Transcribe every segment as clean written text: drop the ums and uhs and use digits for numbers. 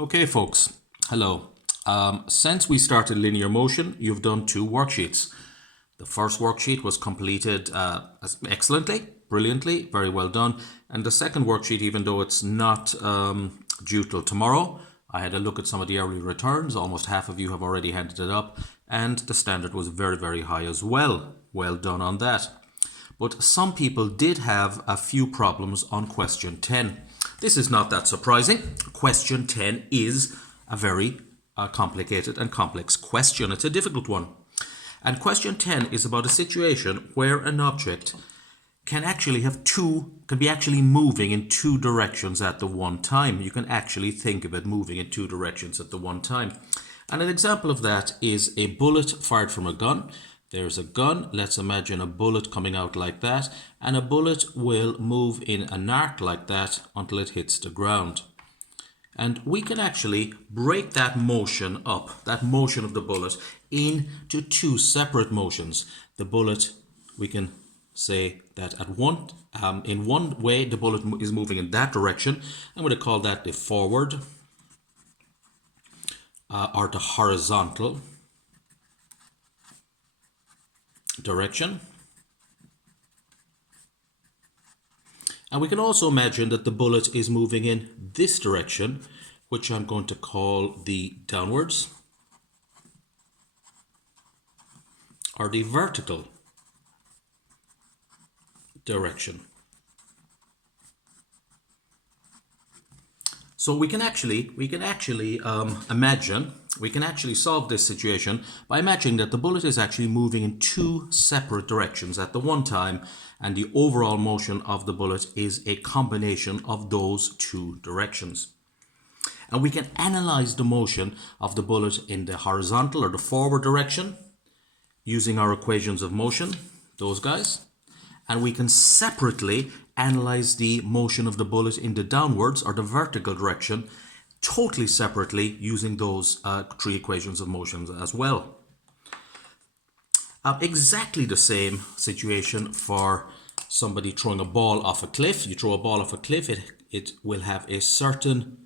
Okay, folks, hello. Since we started linear motion, you've done two worksheets. The first worksheet was completed excellently, brilliantly, very well done. And the second worksheet, even though it's not due till tomorrow, I had a look at some of the early returns. Almost half of you have already handed it up, and the standard was very, very high as well. Well done on that. But some people did have a few problems on question 10. This is not that surprising. Question 10 is a very complicated and complex question. It's a difficult one. And question 10 is about a situation where an object can be actually moving in two directions at the one time. You can actually think of it moving in two directions at the one time. And an example of that is a bullet fired from a gun. There's a gun. Let's imagine a bullet coming out like that, and a bullet will move in an arc like that until it hits the ground. And we can actually break that motion up, that motion of the bullet, into two separate motions. The bullet, we can say that in one way the bullet is moving in that direction. I'm going to call that the forward or the horizontal direction. And we can also imagine that the bullet is moving in this direction, which I'm going to call the downwards or the vertical direction. So we can actually solve this situation by imagining that the bullet is actually moving in two separate directions at the one time, and the overall motion of the bullet is a combination of those two directions. And we can analyze the motion of the bullet in the horizontal or the forward direction using our equations of motion, those guys. And we can separately analyze the motion of the bullet in the downwards or the vertical direction totally separately using those three equations of motions as well. Exactly the same situation for somebody throwing a ball off a cliff. You throw a ball off a cliff, it will have a certain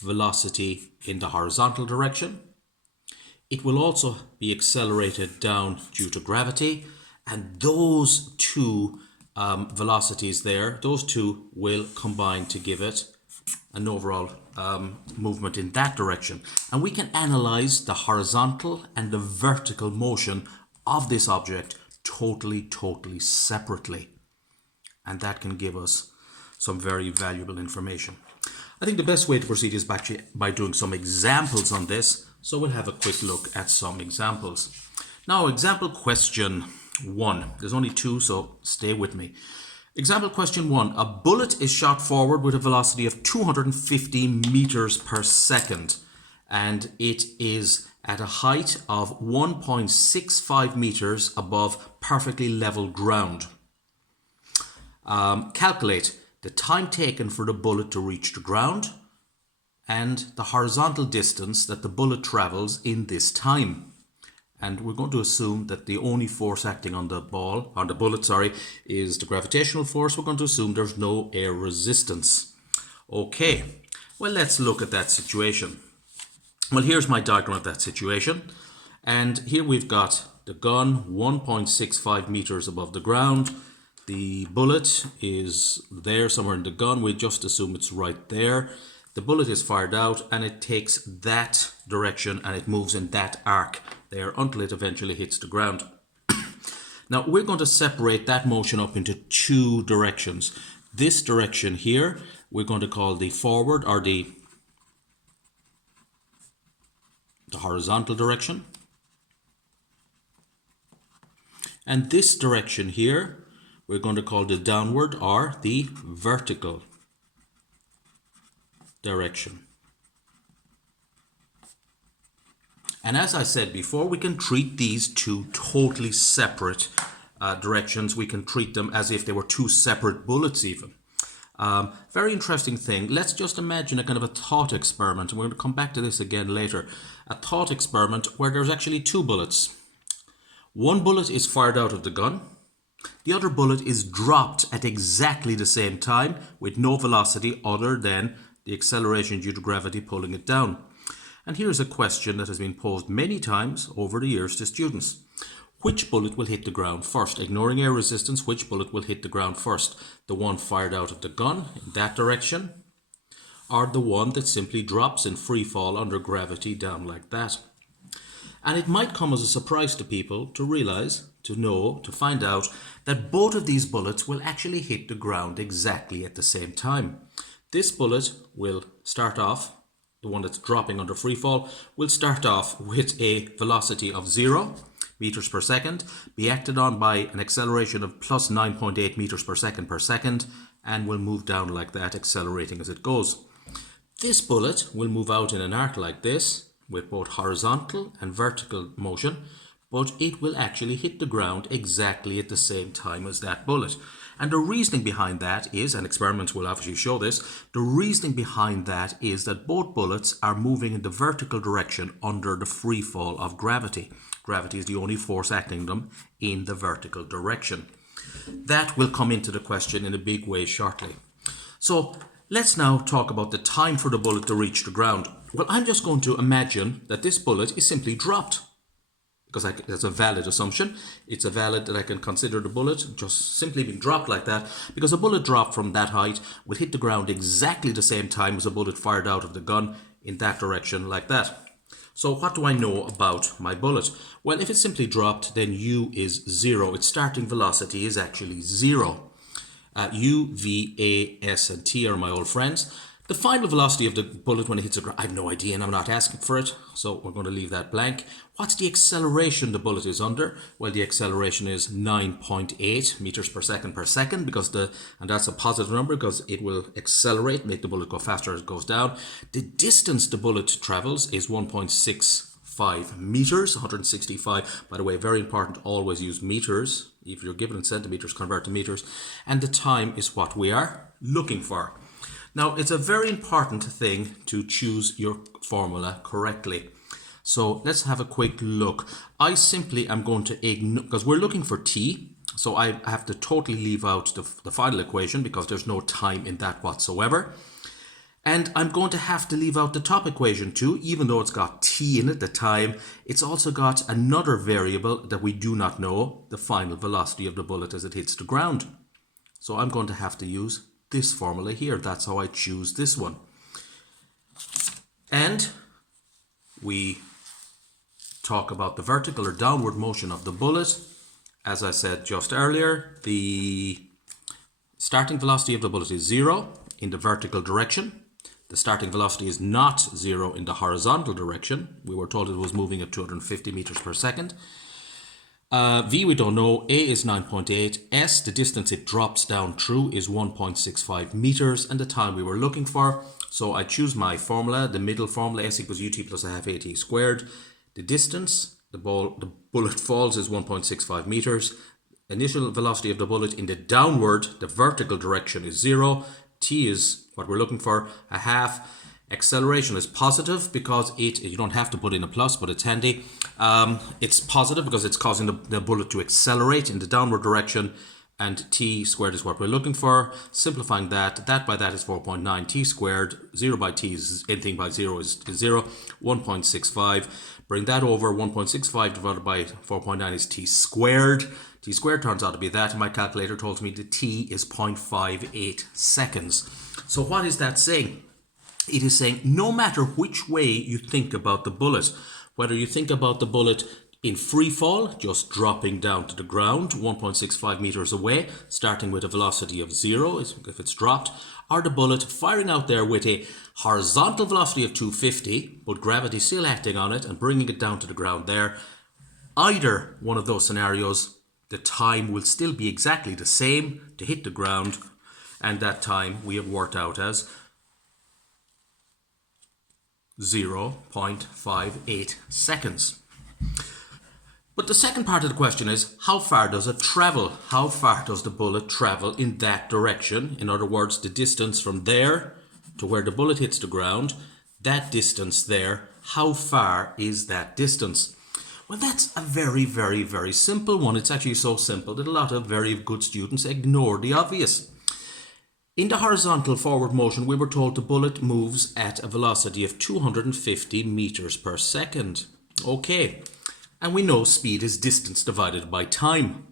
velocity in the horizontal direction. It will also be accelerated down due to gravity, and those two velocities there, those two will combine to give it an overall movement in that direction. And we can analyze the horizontal and the vertical motion of this object totally separately. And that can give us some very valuable information. I think the best way to proceed is by doing some examples on this. So we'll have a quick look at some examples. Now, example question 1. There's only two, so stay with me. Example question 1. A bullet is shot forward with a velocity of 250 meters per second, and it is at a height of 1.65 meters above perfectly level ground. Calculate the time taken for the bullet to reach the ground and the horizontal distance that the bullet travels in this time. And we're going to assume that the only force acting on the bullet, is the gravitational force. We're going to assume there's no air resistance. Okay, well, let's look at that situation. Well, here's my diagram of that situation. And here we've got the gun 1.65 meters above the ground. The bullet is there somewhere in the gun. We just assume it's right there. The bullet is fired out and it takes that direction and it moves in that arc there until it eventually hits the ground. Now we're going to separate that motion up into two directions. This direction here we're going to call the forward or the horizontal direction. And this direction here we're going to call the downward or the vertical direction. And as I said before, we can treat these two totally separate directions. We can treat them as if they were two separate bullets even. Very interesting thing. Let's just imagine a kind of a thought experiment, and we're going to come back to this again later. A thought experiment where there's actually two bullets. One bullet is fired out of the gun. The other bullet is dropped at exactly the same time with no velocity other than the acceleration due to gravity pulling it down. And here's a question that has been posed many times over the years to students. Which bullet will hit the ground first? Ignoring air resistance, which bullet will hit the ground first? The one fired out of the gun in that direction, or the one that simply drops in free fall under gravity down like that? And it might come as a surprise to people to realize, to know, to find out that both of these bullets will actually hit the ground exactly at the same time. This bullet will start off, the one that's dropping under free fall, will start off with a velocity of 0 meters per second, be acted on by an acceleration of plus 9.8 meters per second, and will move down like that, accelerating as it goes. This bullet will move out in an arc like this, with both horizontal and vertical motion, but it will actually hit the ground exactly at the same time as that bullet. And the reasoning behind that is, and experiments will obviously show this, the reasoning behind that is that both bullets are moving in the vertical direction under the free fall of gravity. Gravity is the only force acting them in the vertical direction. That will come into the question in a big way shortly. So let's now talk about the time for the bullet to reach the ground. Well, I'm just going to imagine that this bullet is simply dropped, because that's a valid assumption. It's a valid that I can consider the bullet just simply being dropped like that, because a bullet dropped from that height will hit the ground exactly the same time as a bullet fired out of the gun in that direction like that. So what do I know about my bullet? Well, if it's simply dropped, then U is 0. Its starting velocity is actually 0. U, V, A, S, and T are my old friends. The final velocity of the bullet when it hits the ground, I have no idea and I'm not asking for it, so we're going to leave that blank. What's the acceleration the bullet is under? Well, the acceleration is 9.8 meters per second, because and that's a positive number because it will accelerate, make the bullet go faster as it goes down. The distance the bullet travels is 1.65 meters, 165. By the way, very important, always use meters. If you're given in centimeters, convert to meters. And the time is what we are looking for. Now, it's a very important thing to choose your formula correctly. So let's have a quick look. I simply am going to ignore, because we're looking for t, so I have to totally leave out the final equation because there's no time in that whatsoever. And I'm going to have to leave out the top equation too, even though it's got t in it, the time. It's also got another variable that we do not know, the final velocity of the bullet as it hits the ground. So I'm going to have to use this formula here. That's how I choose this one. And we talk about the vertical or downward motion of the bullet. As I said just earlier, the starting velocity of the bullet is 0 in the vertical direction. The starting velocity is not 0 in the horizontal direction. We were told it was moving at 250 meters per second. V we don't know, A is 9.8, S, the distance it drops down through, is 1.65 meters, and the time we were looking for. So I choose my formula, the middle formula, S equals ut plus a half at squared. The distance the bullet falls is 1.65 meters. Initial velocity of the bullet in the downward, the vertical direction is 0. T is what we're looking for, a half. Acceleration is positive because you don't have to put in a plus, but it's handy. It's positive because it's causing the bullet to accelerate in the downward direction, and t squared is what we're looking for. Simplifying that by that is 4.9 t squared. 0 by t is anything by 0 is 0. 1.65. Bring that over. 1.65 divided by 4.9 is t squared. T squared turns out to be that, and my calculator told me the t is 0.58 seconds. So what is that saying? It is saying no matter which way you think about the bullet, whether you think about the bullet in free fall, just dropping down to the ground 1.65 meters away, starting with a velocity of 0 if it's dropped, or the bullet firing out there with a horizontal velocity of 250, but gravity still acting on it and bringing it down to the ground there, either one of those scenarios, the time will still be exactly the same to hit the ground, and that time we have worked out as 0.58 seconds. But the second part of the question is, how far does it travel? How far does the bullet travel in that direction? In other words, the distance from there to where the bullet hits the ground, that distance there, how far is that distance? Well, that's a very, very, very simple one. It's actually so simple that a lot of very good students ignore the obvious. In the horizontal forward motion, we were told the bullet moves at a velocity of 250 meters per second. Okay, and we know speed is distance divided by time.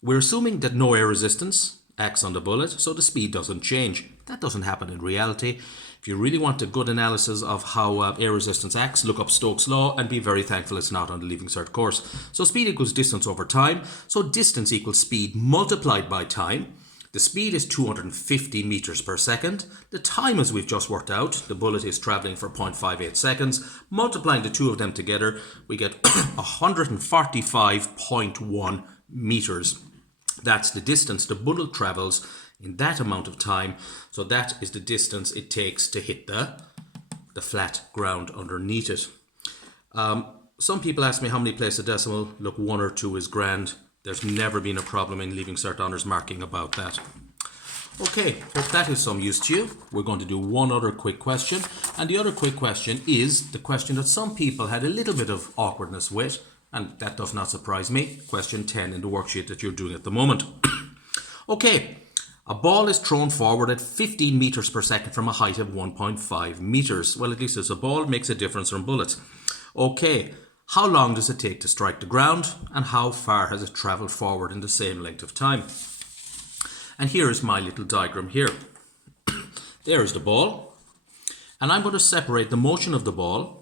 We're assuming that no air resistance acts on the bullet, so the speed doesn't change. That doesn't happen in reality. If you really want a good analysis of how air resistance acts, look up Stokes' law and be very thankful it's not on the Leaving Cert course. So speed equals distance over time. So distance equals speed multiplied by time. The speed is 250 meters per second. The time, as we've just worked out, the bullet is traveling for 0.58 seconds. Multiplying the two of them together, we get 145.1 meters. That's the distance the bullet travels in that amount of time. So that is the distance it takes to hit the flat ground underneath it. Some people ask me how many place a decimal. Look, 1 or 2 is grand. There's never been a problem in Leaving Cert Honours marking about that. Okay, hope that is some use to you. We're going to do one other quick question. And the other quick question is the question that some people had a little bit of awkwardness with. And that does not surprise me. Question 10 in the worksheet that you're doing at the moment. Okay, a ball is thrown forward at 15 meters per second from a height of 1.5 meters. Well, at least it's a ball, makes a difference from bullets. Okay, how long does it take to strike the ground? And how far has it traveled forward in the same length of time? And here is my little diagram here. There is the ball. And I'm going to separate the motion of the ball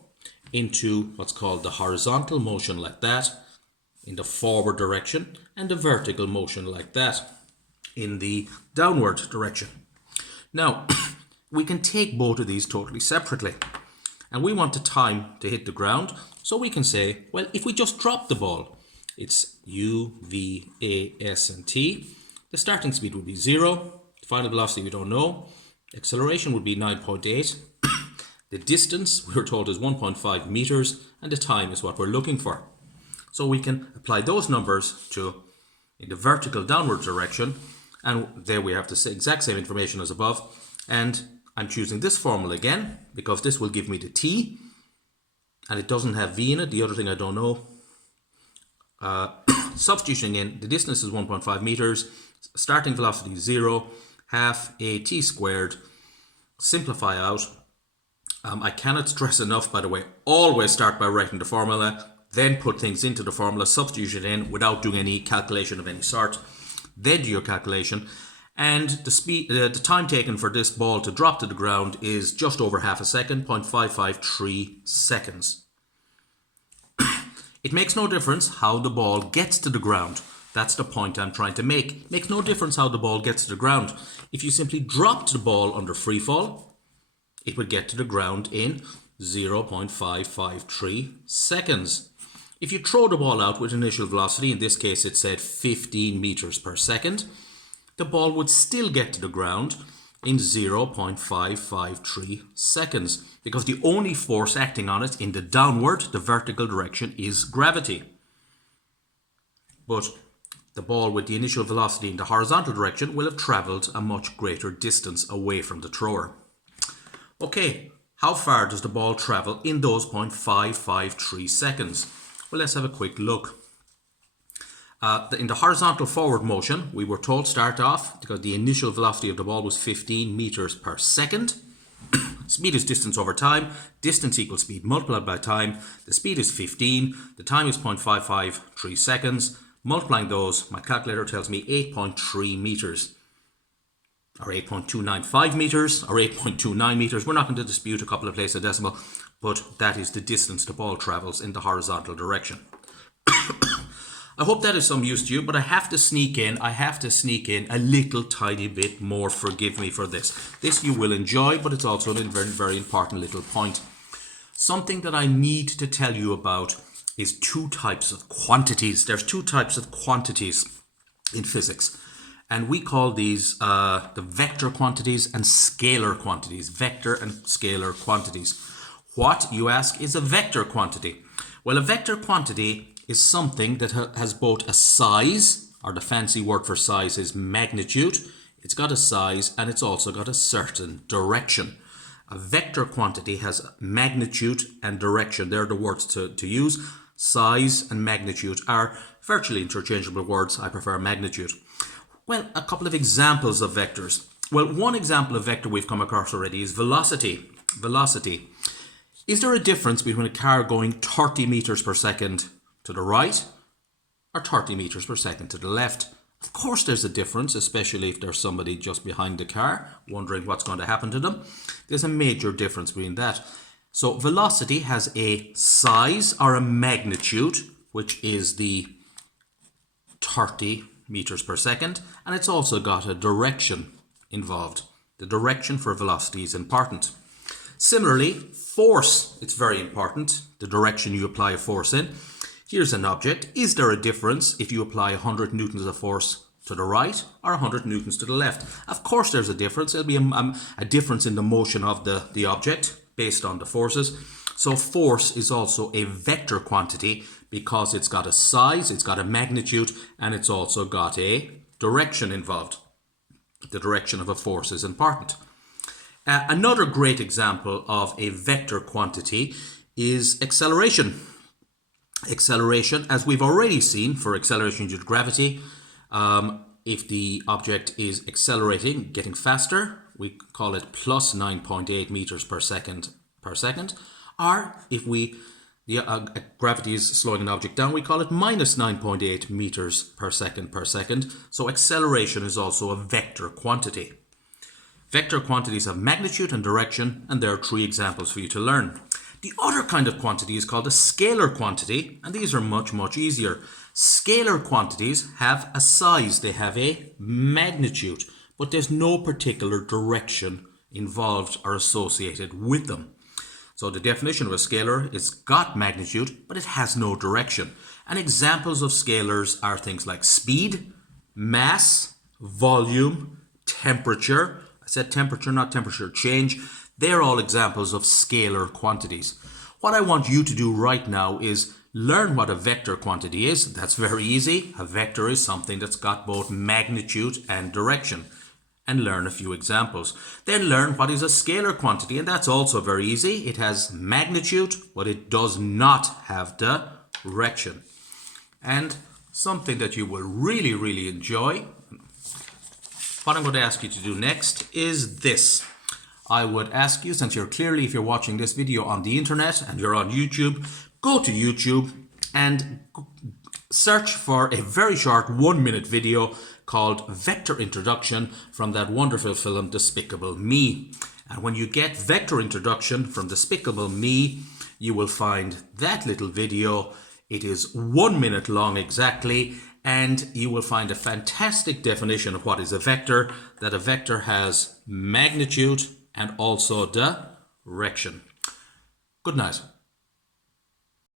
into what's called the horizontal motion like that in the forward direction and the vertical motion like that in the downward direction. Now, we can take both of these totally separately and we want the time to hit the ground, so we can say, well, if we just drop the ball, it's U, V, A, S and T. The starting speed would be 0, the final velocity we don't know, acceleration would be 9.8. The distance, we were told, is 1.5 meters, and the time is what we're looking for. So we can apply those numbers to in the vertical downward direction, and there we have the exact same information as above. And I'm choosing this formula again, because this will give me the t, and it doesn't have v in it. The other thing I don't know. Substituting in, the distance is 1.5 meters, starting velocity is 0, half a t squared. Simplify out. I cannot stress enough, by the way, always start by writing the formula, then put things into the formula, substitute it in without doing any calculation of any sort. Then do your calculation, and the time taken for this ball to drop to the ground is just over half a second, 0.553 seconds. It makes no difference how the ball gets to the ground. That's the point I'm trying to make. It makes no difference how the ball gets to the ground. If you simply dropped the ball under free fall, it would get to the ground in 0.553 seconds. If you throw the ball out with initial velocity, in this case it said 15 meters per second, the ball would still get to the ground in 0.553 seconds, because the only force acting on it in the downward, the vertical direction, is gravity. But the ball with the initial velocity in the horizontal direction will have travelled a much greater distance away from the thrower. Okay, how far does the ball travel in those 0.553 seconds? Well, let's have a quick look. In the horizontal forward motion, we were told start off, because the initial velocity of the ball was 15 meters per second. Speed is distance over time. Distance equals speed multiplied by time. The speed is 15. The time is 0.553 seconds. Multiplying those, my calculator tells me 8.3 meters. Or 8.295 meters, or 8.29 meters. We're not going to dispute a couple of places decimal, but that is the distance the ball travels in the horizontal direction. I hope that is some use to you, but I have to sneak in a little tiny bit more. Forgive me for this. This you will enjoy, but it's also a very, very important little point. Something that I need to tell you about is two types of quantities. There's two types of quantities in physics. And we call these the vector quantities and scalar quantities. Vector and scalar quantities. What, you ask, is a vector quantity? Well, a vector quantity is something that has both a size, or the fancy word for size is magnitude. It's got a size and it's also got a certain direction. A vector quantity has magnitude and direction. They're the words to use. Size and magnitude are virtually interchangeable words. I prefer magnitude. Well, a couple of examples of vectors. Well, one example of vector we've come across already is velocity. Velocity. Is there a difference between a car going 30 meters per second to the right or 30 meters per second to the left? Of course there's a difference, especially if there's somebody just behind the car wondering what's going to happen to them. There's a major difference between that. So velocity has a size or a magnitude, which is the 30 meters per second, and it's also got a direction involved. The direction for velocity is important. Similarly, force, it's very important, the direction you apply a force in. Here's an object. Is there a difference if you apply 100 newtons of force to the right or 100 newtons to the left? Of course there's a difference. There'll be a difference in the motion of the object based on the forces. So force is also a vector quantity because it's got a size, it's got a magnitude, and it's also got a direction involved. The direction of a force is important. Another great example of a vector quantity is acceleration. Acceleration, as we've already seen for acceleration due to gravity, if the object is accelerating, getting faster, we call it plus 9.8 meters per second. Or if gravity is slowing an object down, we call it minus 9.8 meters per second. So acceleration is also a vector quantity. Vector quantities have magnitude and direction, and there are 3 examples for you to learn. The other kind of quantity is called a scalar quantity, and these are much, much easier. Scalar quantities have a size, they have a magnitude, but there's no particular direction involved or associated with them. So the definition of a scalar is got magnitude, but it has no direction. And examples of scalars are things like speed, mass, volume, temperature. I said temperature, not temperature change. They're all examples of scalar quantities. What I want you to do right now is learn what a vector quantity is. That's very easy. A vector is something that's got both magnitude and direction. And learn a few examples. Then learn what is a scalar quantity, and that's also very easy. It has magnitude, but it does not have direction. And something that you will really, really enjoy, what I'm going to ask you to do next is this. I would ask you, since you're clearly, if you're watching this video on the internet and you're on YouTube, go to YouTube and search for a very short 1-minute video called Vector Introduction from that wonderful film Despicable Me. And when you get Vector Introduction from Despicable Me, you will find that little video. It is 1 minute long exactly, and you will find a fantastic definition of what is a vector, that a vector has magnitude and also direction. Good night.